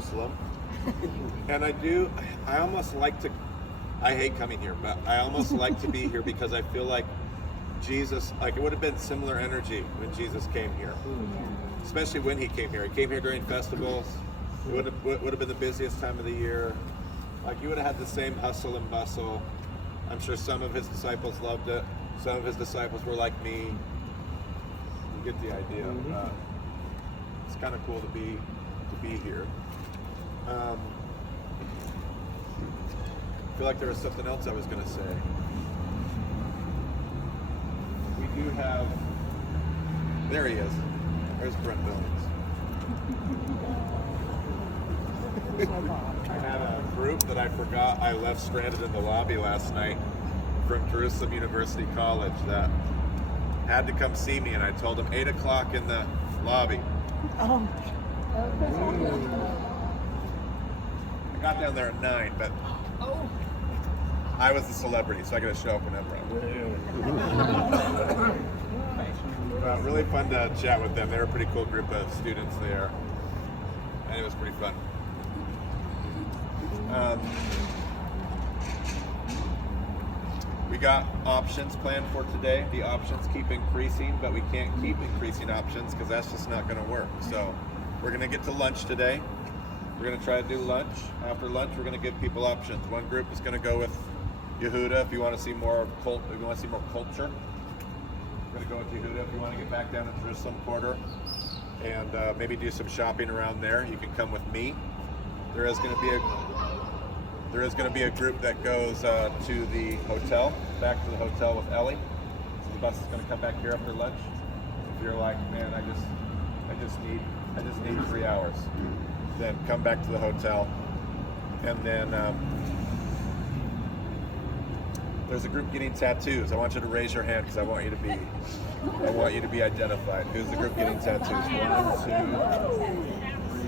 Jerusalem. And I almost like to, I hate coming here, but I almost like to be here because I feel like Jesus, like it would have been similar energy when Jesus came here. Especially when he came here. He came here during festivals. It would have been the busiest time of the year. Like you would have had the same hustle and bustle. I'm sure some of his disciples loved it. Some of his disciples were like me. You get the idea. It's kind of cool to be here. I feel like there was something else I was going to say. We do have. There he is. There's Brent Billings. I had a group that I forgot I left stranded in the lobby last night from Jerusalem University College that had to come see me, and I told them 8 o'clock in the lobby. Oh. I got down there at 9, but I was the celebrity, so I got to show up whenever I was. Really fun to chat with them. They were a pretty cool group of students there, and it was pretty fun. We got options planned for today. The options keep increasing, but we can't keep increasing options because that's just not going to work. So we're going to get to lunch today. We're going to try to do lunch. After lunch, we're going to give people options. One group is going to go with Yehuda if you want to see more culture. We're going to go with Yehuda if you want to get back down to Jerusalem Quarter and maybe do some shopping around there. You can come with me. There is going to be a group that goes to the hotel, back to the hotel with Ellie. So the bus is going to come back here after lunch. If you're like, man, I just need 3 hours, then come back to the hotel. And then there's a group getting tattoos. I want you to raise your hand because I want you to be identified. Who's the group getting tattoos? 1, 2, 3.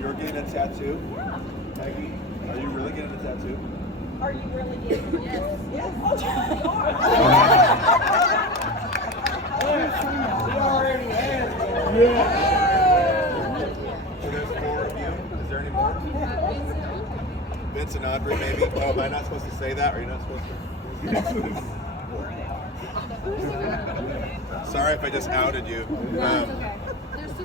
You're getting a tattoo? Maggie, are you really getting a tattoo? Are you really getting it? Yes. He already has. So there's 4 of you. Is there any more? Vince and Audrey, maybe. Oh, am I not supposed to say that? Are you not supposed to? Sorry if I just outed you.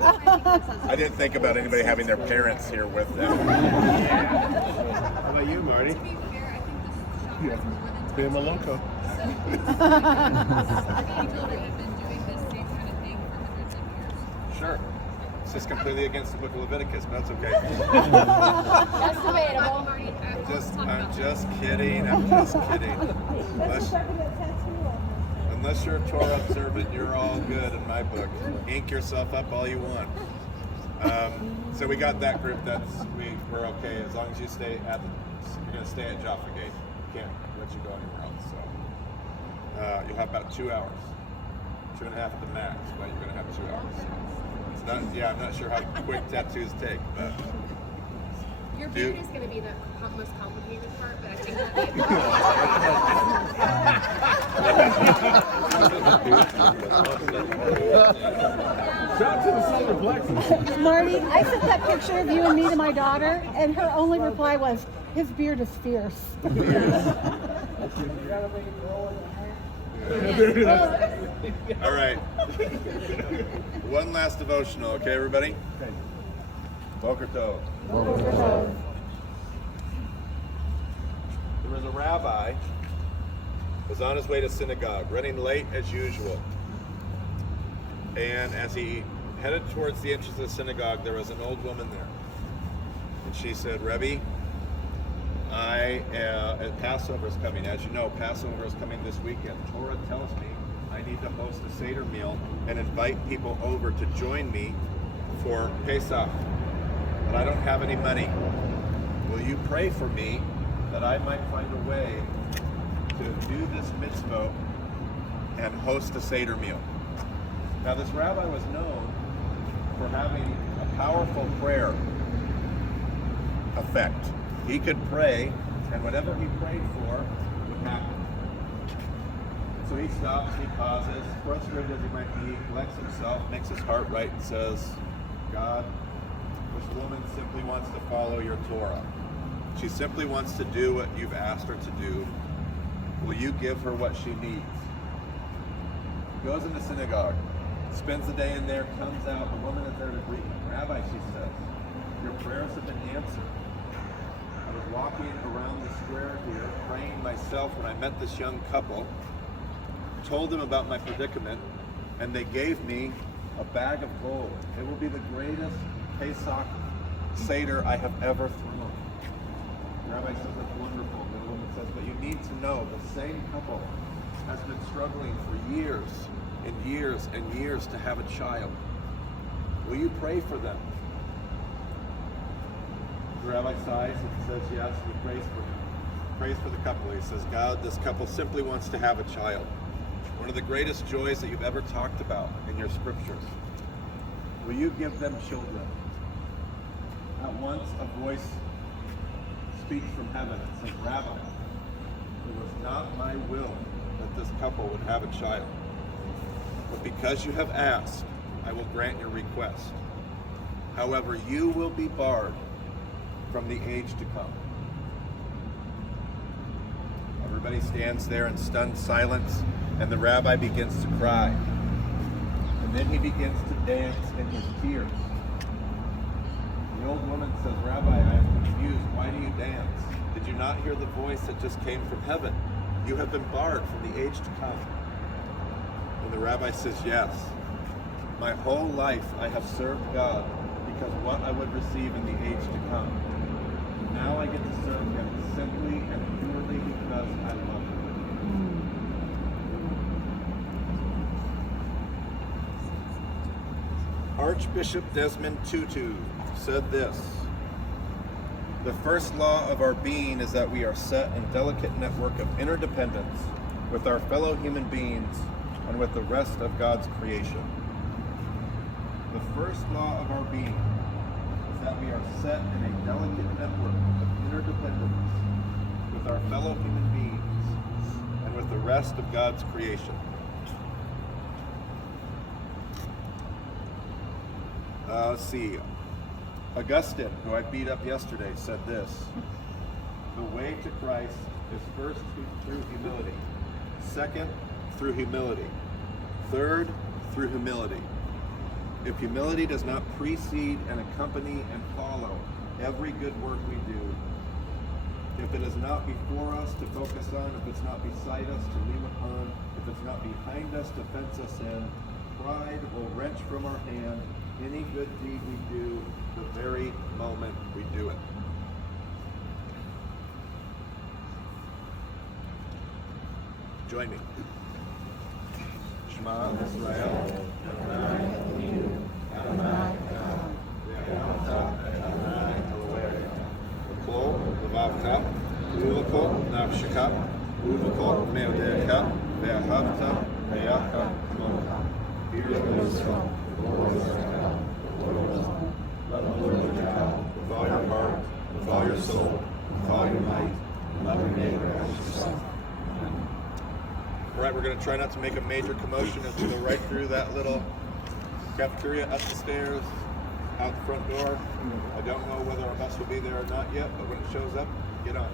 I didn't think about anybody having their parents here with them. How about you, Marty? To be fair, I think this shop has more than Being a loco. So, people that have been doing this same kind of thing for hundreds of years. Sure. It's just completely against the book of Leviticus, but that's okay. That's debatable. I'm just kidding. Unless you're a Torah observant, you're all good in my book. Ink yourself up all you want. So we got that group we're okay as long as you're going to stay at Jaffa Gate. We can't let you go anywhere else. So you'll have about 2 hours, 2.5 at the max, but you're going to have 2 hours. It's not. Yeah, I'm not sure how quick tattoos take, but. Your beard is going to be the most complicated part, but I think Shout to the solar plexus. Marty, I sent that picture of you and me to my daughter, and her only reply was, his beard is fierce. All right. One last devotional, okay, everybody? Okay. Boker Tov. There was a rabbi who was on his way to synagogue, running late as usual. And as he headed towards the entrance of the synagogue, there was an old woman there. And she said, Rabbi, Passover is coming. As you know, Passover is coming this weekend. Torah tells me I need to host a Seder meal and invite people over to join me for Pesach. But I don't have any money. Will you pray for me that I might find a way to do this mitzvah and host a Seder meal? Now, this rabbi was known for having a powerful prayer effect. He could pray, and whatever he prayed for would happen. So he stops, he pauses, frustrated as he might be, collects himself, makes his heart right, and says, God, wish woman simply wants to follow your Torah. She simply wants to do what you've asked her to do. Will you give her what she needs? Goes in the synagogue, spends the day in there, comes out. The woman is there to greet him. Rabbi, she says, your prayers have been answered. I was walking around the square here, praying myself when I met this young couple, told them about my predicament, and they gave me a bag of gold. It will be the greatest Pesach Seder I have ever thrown. The rabbi says, that's wonderful. The woman says, but you need to know the same couple has been struggling for years and years and years to have a child. Will you pray for them? The rabbi sighs and says, yes, he prays for him. Prays for the couple. He says, God, this couple simply wants to have a child. One of the greatest joys that you've ever talked about in your scriptures. Will you give them children? At once a voice speaks from heaven and says, Rabbi, it was not my will that this couple would have a child. But because you have asked, I will grant your request. However, you will be barred from the age to come. Everybody stands there in stunned silence, and the rabbi begins to cry. And then he begins to dance in his tears. The old woman says, Rabbi, I am confused. Why do you dance? Did you not hear the voice that just came from heaven? You have been barred from the age to come. And the rabbi says, yes. My whole life I have served God because what I would receive in the age to come. Now I get to serve him simply and purely because I love him. Archbishop Desmond Tutu said this: the first law of our being is that we are set in delicate network of interdependence with our fellow human beings and with the rest of God's creation. The first law of our being is that we are set in a delicate network of interdependence with our fellow human beings and with the rest of God's creation. Let's see. Augustine, who I beat up yesterday, said this: the way to Christ is first through humility, second through humility, third through humility. If humility does not precede and accompany and follow every good work we do, if it is not before us to focus on, if it's not beside us to lean upon, if it's not behind us to fence us in, pride will wrench from our hand any good deed we do the very moment we do it. Join me. Shema Israel. L'kol levavcha, u'l'kol nafshcha, u'l'kol me'odecha, ve'ahavta ve'acha kamocha. Here's Israel. Love the Lord your God with all your heart, with all your soul, with all your might, and love your neighbor as yourself. All right, we're going to try not to make a major commotion as we go right through that little cafeteria, up the stairs, out the front door. I don't know whether our bus will be there or not yet, but when it shows up, get on.